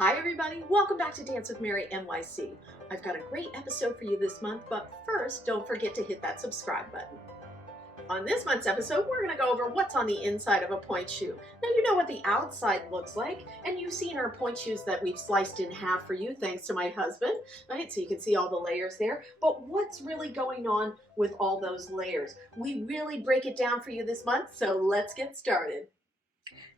Hi everybody, welcome back to Dance with Mary NYC. I've got a great episode for you this month, but first don't forget to hit that subscribe button. On this month's episode, we're going to go over what's on the inside of a pointe shoe. Now you know what the outside looks like, and you've seen our pointe shoes that we've sliced in half for you thanks to my husband, right? So you can see all the layers there. But what's really going on with all those layers? We really break it down for you this month, so let's get started.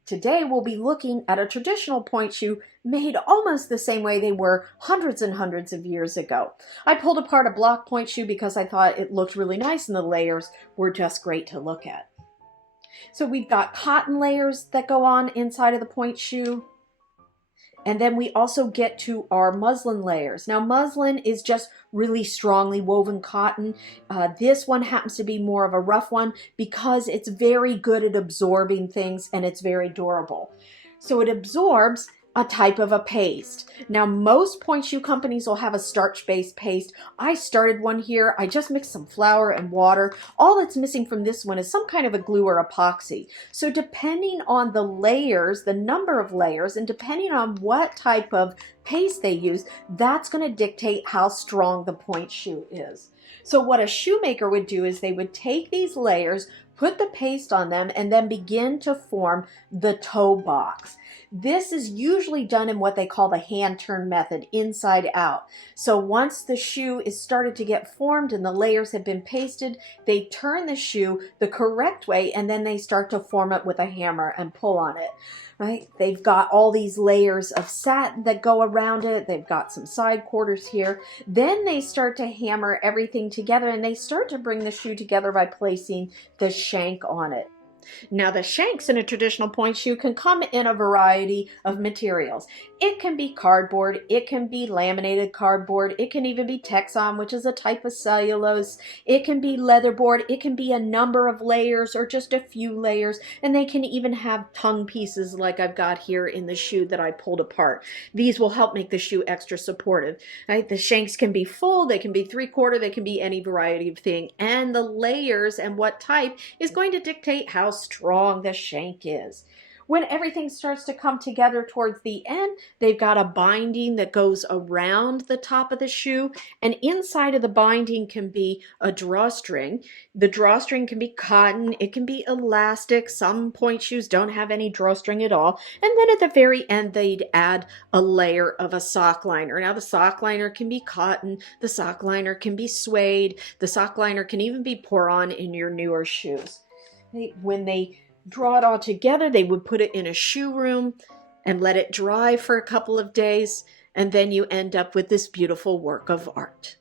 Today we'll be looking at a traditional pointe shoe made almost the same way they were hundreds and hundreds of years ago. I pulled apart a block pointe shoe because I thought it looked really nice and the layers were just great to look at. So we've got cotton layers that go on inside of the pointe shoe. And then we also get to our muslin layers. Now muslin is just really strongly woven cotton. This one happens to be more of a rough one because it's very good at absorbing things and it's very durable. So it absorbs a type of a paste. Now most pointe shoe companies will have a starch-based paste. I started one here. I just mixed some flour and water. All that's missing from this one is some kind of a glue or epoxy. So depending on the layers, the number of layers, and depending on what type of paste they use, that's going to dictate how strong the pointe shoe is. So what a shoemaker would do is they would take these layers, put the paste on them, and then begin to form the toe box. This is usually done in what they call the hand turn method, inside out. So once the shoe is started to get formed and the layers have been pasted, they turn the shoe the correct way and then they start to form it with a hammer and pull on it. Right? They've got all these layers of satin that go around it. They've got some side quarters here. Then they start to hammer everything together and they start to bring the shoe together by placing the shank on it. Now the shanks in a traditional pointe shoe can come in a variety of materials. It can be cardboard, it can be laminated cardboard, it can even be Texon, which is a type of cellulose, it can be leatherboard, it can be a number of layers or just a few layers, and they can even have tongue pieces like I've got here in the shoe that I pulled apart. These will help make the shoe extra supportive. Right? The shanks can be full, they can be 3/4, they can be any variety of thing, and the layers and what type is going to dictate how strong the shank is. When everything starts to come together towards the end, they've got a binding that goes around the top of the shoe, and inside of the binding can be a drawstring. The drawstring can be cotton, it can be elastic. Some pointe shoes don't have any drawstring at all. And then at the very end, they'd add a layer of a sock liner. Now the sock liner can be cotton, the sock liner can be suede, the sock liner can even be pour-on in your newer shoes. When they draw it all together, they would put it in a shoe room and let it dry for a couple of days, and then you end up with this beautiful work of art.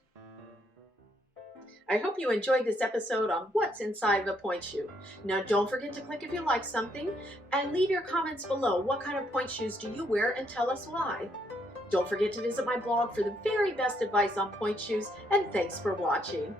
I hope you enjoyed this episode on what's inside of a pointe shoe. Now don't forget to click if you like something, and leave your comments below. What kind of pointe shoes do you wear, and tell us why. Don't forget to visit my blog for the very best advice on pointe shoes, and thanks for watching.